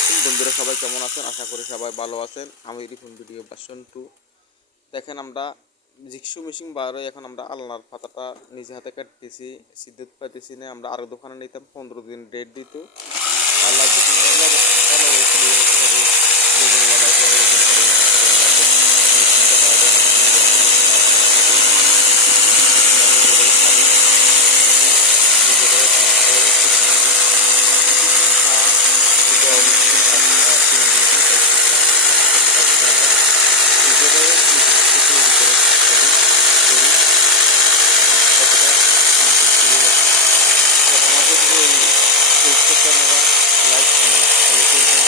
আলাইকুম বন্ধুরা, সবাই কেমন আছেন? আশা করি সবাই ভালো আছেন। আমি রিফন ভিডিও ভার্সন 2। দেখেন, আমরা জিক্সু মেশিন বারে এখন আমরা আলনার পাতাটা নিজে হাতে কাটতেছি, সিদ্ধত পাইতেছি না। আমরা আরও দোকানে নিতাম, 15 দিন ডেট দিত। আল্লাহ আপনারা লাইক কমেন্ট ফলো করবেন,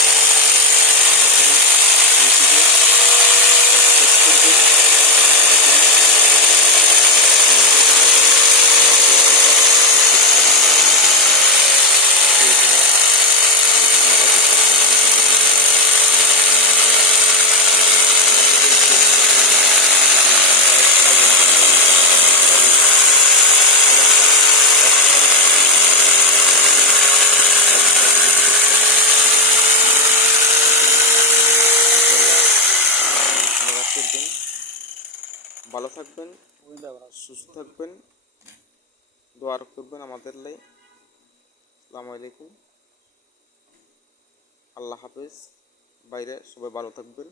ইউটিউবে সাবস্ক্রাইব করবেন। করবেন, ভালো থাকবেন, সুস্থ থাকবেন, দোয়া করবেন আমাদের লাই। আসসালামু আলাইকুম, আল্লাহ হাফেজ। বাইরে সবাই ভালো থাকবেন।